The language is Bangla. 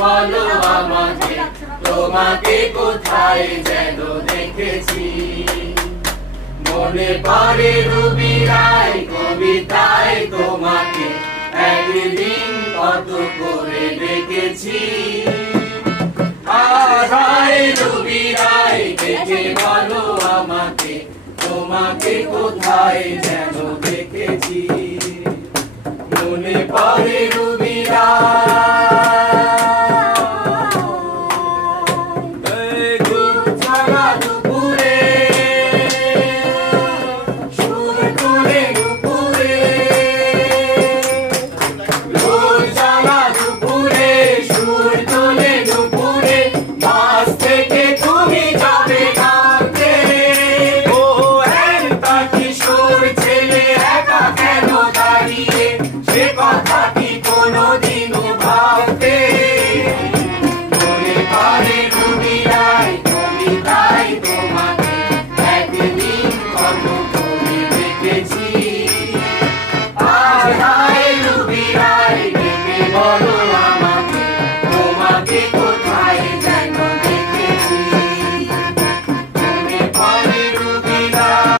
বলো আমাকে তোমাকে কোথায় যেন দেখেছি, মনে পড়ে রবি রায় কবিতায় তোমাকে একদিন কত করে দেখেছি। আয় রবি রায় দেখে বলো আমাকে তোমাকে কোথায় যেন দেখেছি, মনে পড়ে